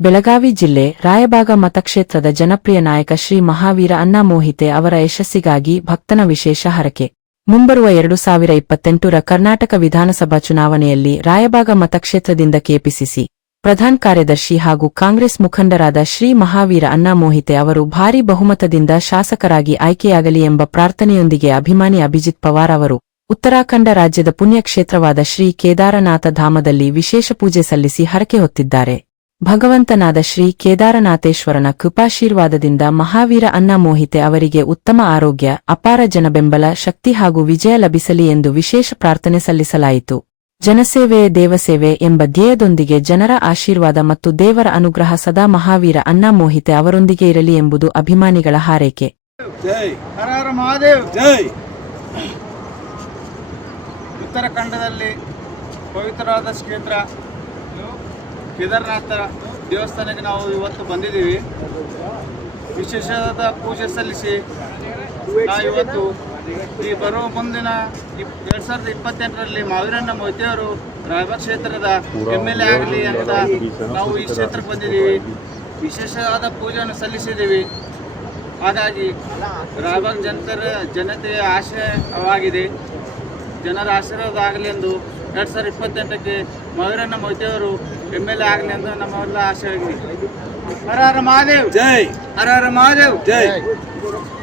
ಬೆಳಗಾವಿ ಜಿಲ್ಲೆ ರಾಯಬಾಗ ಮತಕ್ಷೇತ್ರದ ಜನಪ್ರಿಯ ನಾಯಕ ಶ್ರೀ ಮಹಾವೀರ ಅಣ್ಣಾ ಮೋಹಿತೆ ಅವರ ಯಶಸ್ಸಿಗಾಗಿ ಭಕ್ತನ ವಿಶೇಷ ಹರಕೆ. ಮುಂಬರುವ 2028ರ ಕರ್ನಾಟಕ ವಿಧಾನಸಭಾ ಚುನಾವಣೆಯಲ್ಲಿ ರಾಯಬಾಗ ಮತಕ್ಷೇತ್ರದಿಂದ ಕೆಪಿಸಿಸಿ ಪ್ರಧಾನ ಕಾರ್ಯದರ್ಶಿ ಹಾಗೂ ಕಾಂಗ್ರೆಸ್ ಮುಖಂಡರಾದ ಶ್ರೀ ಮಹಾವೀರ ಅಣ್ಣಾ ಮೋಹಿತೆ ಅವರು ಭಾರೀ ಬಹುಮತದಿಂದ ಶಾಸಕರಾಗಿ ಆಯ್ಕೆಯಾಗಲಿ ಎಂಬ ಪ್ರಾರ್ಥನೆಯೊಂದಿಗೆ ಅಭಿಮಾನಿ ಅಭಿಜಿತ್ ಪವಾರ್ ಅವರು ಉತ್ತರಾಖಂಡ ರಾಜ್ಯದ ಪುಣ್ಯಕ್ಷೇತ್ರವಾದ ಶ್ರೀ ಕೇದಾರನಾಥ ಧಾಮದಲ್ಲಿ ವಿಶೇಷ ಪೂಜೆ ಸಲ್ಲಿಸಿ ಹರಕೆ ಹೊತ್ತಿದ್ದಾರೆ. ಭಗವಂತನಾದ ಶ್ರೀ ಕೇದಾರನಾಥೇಶ್ವರನ ಕೃಪಾಶೀರ್ವಾದದಿಂದ ಮಹಾವೀರ ಅಣ್ಣಾ ಮೋಹಿತೆ ಅವರಿಗೆ ಉತ್ತಮ ಆರೋಗ್ಯ, ಅಪಾರ ಜನಬೆಂಬಲ, ಶಕ್ತಿ ಹಾಗೂ ವಿಜಯ ಲಭಿಸಲಿ ಎಂದು ವಿಶೇಷ ಪ್ರಾರ್ಥನೆ ಸಲ್ಲಿಸಲಾಯಿತು. ಜನಸೇವೆಯೇ ದೇವಸೇವೆ ಎಂಬ ಧ್ಯೇಯದೊಂದಿಗೆ ಜನರ ಆಶೀರ್ವಾದ ಮತ್ತು ದೇವರ ಅನುಗ್ರಹ ಸದಾ ಮಹಾವೀರ ಅಣ್ಣಾ ಮೋಹಿತೆ ಅವರೊಂದಿಗೆ ಇರಲಿ ಎಂಬುದು ಅಭಿಮಾನಿಗಳ ಹಾರೈಕೆ. ಉತ್ತರಾಖಂಡದಲ್ಲಿ ಪವಿತ್ರವಾದ ಕ್ಷೇತ್ರ ಕೇದಾರನಾಥ ದೇವಸ್ಥಾನಕ್ಕೆ ನಾವು ಇವತ್ತು ಬಂದಿದ್ದೀವಿ. ವಿಶೇಷವಾದ ಪೂಜೆ ಸಲ್ಲಿಸಿ ನಾವು ಇವತ್ತು ಈ ಬರುವ ಮುಂದಿನ 2028ರಲ್ಲಿ ಮಹಾವೀರಣ್ಣ ಮೋಹಿತೆಯವರು ರಾಯಬಾಗ ಕ್ಷೇತ್ರದ MLA ಆಗಲಿ ಅಂತ ನಾವು ಈ ಕ್ಷೇತ್ರಕ್ಕೆ ಬಂದಿದ್ದೀವಿ. ವಿಶೇಷವಾದ ಪೂಜೆಯನ್ನು ಸಲ್ಲಿಸಿದ್ದೀವಿ. ಹಾಗಾಗಿ ರಾಯಬಾಗ ಜನತೆಯ ಆಶಯವಾಗಿದೆ. ಜನರ ಆಶೀರ್ವಾದ ಆಗಲಿ ಎಂದು 2028ಕ್ಕೆ ಮಹಾವೀರಣ್ಣ ಮೋಹಿತೆಯವರು MLA ಆಗಲಿ ಎಂದು ನಮ್ಮೆಲ್ಲ ಆಶಯವಾಗಿದೆ. ಹರ ಹರ ಮಹಾದೇವ್ ಜೈ, ಹರ ಹರ ಮಹಾದೇವ್ ಜೈ.